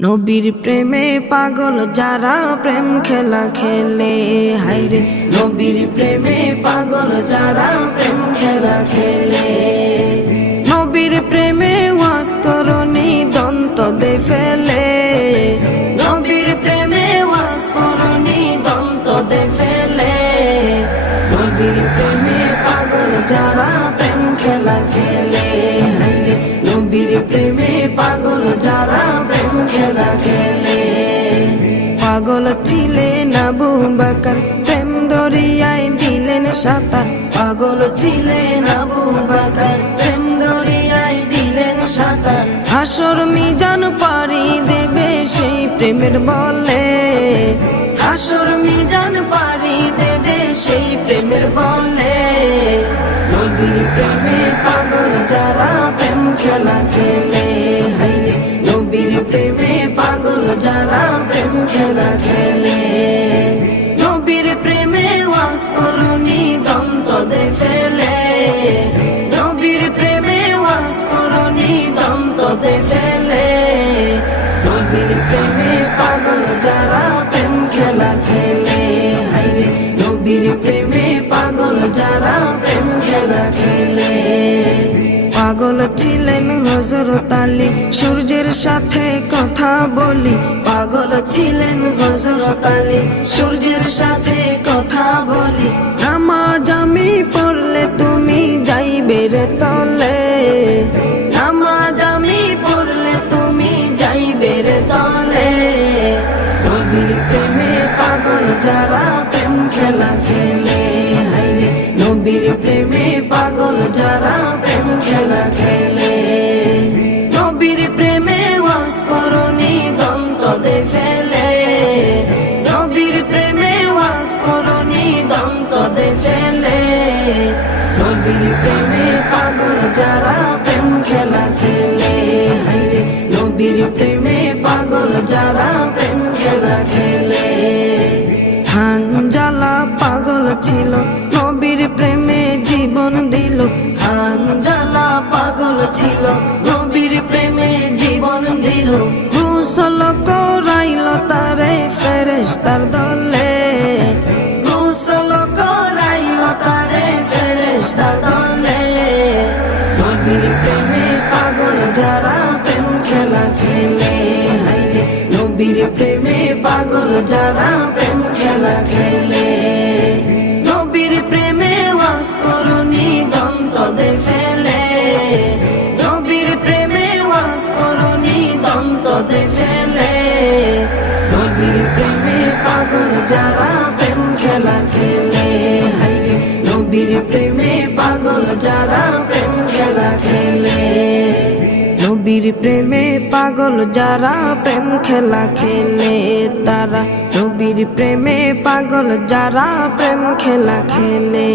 নবীর প্রেমে পাগল যারা প্রেম খেলা খেলে, হায়রে নবীর প্রেমে পাগল যারা প্রেম খেলা খেলে। নবীর প্রেমে ওয়াজ করনি দন্ত দে ফেলে, নবীর প্রেমে ওয়াজ করনি দন্ত দে ফেলে। নবীর প্রেমে পাগল যারা প্রেম খেলা খেলে, হায়রে নবীর প্রেমে পাগল যারা প্রেম খেলা খেলে। পাগল ছিলেন আবু বকর, প্রেম দরিয়ায় দিলেন সাঁতার। পাগল ছিলেন আবু বকর, প্রেম দরিয়ায় দিলেন সাঁতার। হাসর মিজান পারি দেবে সেই প্রেমের বলে, হাসর মিজান পারি দেবে সেই প্রেমের বলে। নবীর প্রেমে পাগল যারা প্রেম খেলা খেলে, হায়রে নবীর প্রেমে পাগল যারা প্রেম খেলা খেলে। নবীর প্রেমে ওয়াজ করনি দন্ত দে ফেলে, নবীর প্রেমে ওয়াজ করনি দন্ত দে ফেলে। নবীর প্রেমে পাগল যারা প্রেম খেলা খেলে, হায়রে নবীর প্রেমে পাগল যারা প্রেম খেলা খেলে। পাগল ছিলেন হযরত আলী, সূর্যের সাথে কথা বলি। পাগল ছিলেন হযরত আলী, সূর্যের সাথে কথা বলি। নামাজ আমি পড়লে তুমি যাইবে রে তলে, নামাজ আমি পড়লে তুমি যাইবে রে তলে। নবীর প্রেমে পাগল যারা প্রেম খেলা খেলে, হায়রে নবীর প্রেমে পাগল যারা প্রেম খেলা খেলে। নবীর প্রেমে ওয়াজ করনি দন্ত দে ফেলে, নবীর প্রেমে ওয়াজ করনি দন্ত দে ফেলে। নবীর প্রেমে পাগল যারা প্রেম খেলা খেলে, হায়রে নবীর প্রেমে পাগল যারা প্রেম খেলা খেলে। হানজালা পাগল ছিল, নবীর প্রেমে জীবন দিল। হানজালা পাগল ছিল, নবীর প্রেমে জীবন দিল। গোসল করাইল তারে ফেরেশতার দলে, গোসল করাইল তারে ফেরেশতার দলে। নবীর প্রেমে পাগল যারা প্রেম খেলা খেলে, হায়রে নবীর প্রেমে পাগল যারা প্রেম খেলা খেলে। নবীর প্রেমে ওয়াজ করনি দন্ত দে ফেলে, নবীর প্রেমে ওয়াজ করনি দন্ত দে ফেলে। নবীর প্রেমে পাগল যারা প্রেম খেলা খেলে, হায়রে নবীর প্রেমে পাগল যারা প্রেম খেলা খেলে। নবীর প্রেমে পাগল যারা প্রেম খেলা খেলে, তারা নবীর প্রেমে পাগল যারা প্রেম খেলা খেলে।